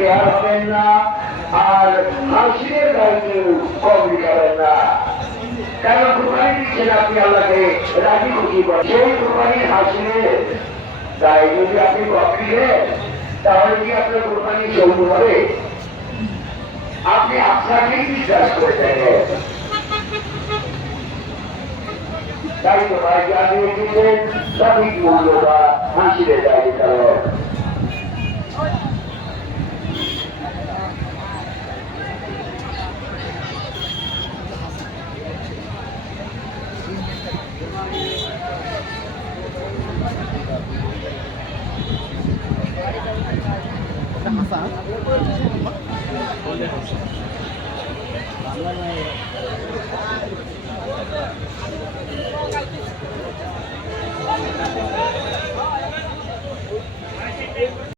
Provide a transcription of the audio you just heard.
বের হবেন না, আর হাসিনের গাড়িতে কবি খাবেন না। কেন কোরবানি দিচ্ছেন আপনি আল্লাহকে রাজি খুশি করেন? সেই কোরবানি হাসিনে তাই যদি আপনি কবি দেন তাহলে কি আপনার কোরবানি চলতে হবে? আপনি আপনাকেই বিশ্বাস করে থাকেন। তাই তো ভাই জানিয়ে দিচ্ছেন সঠিক মূল্যটা হাসিনের গাড়ি চালক।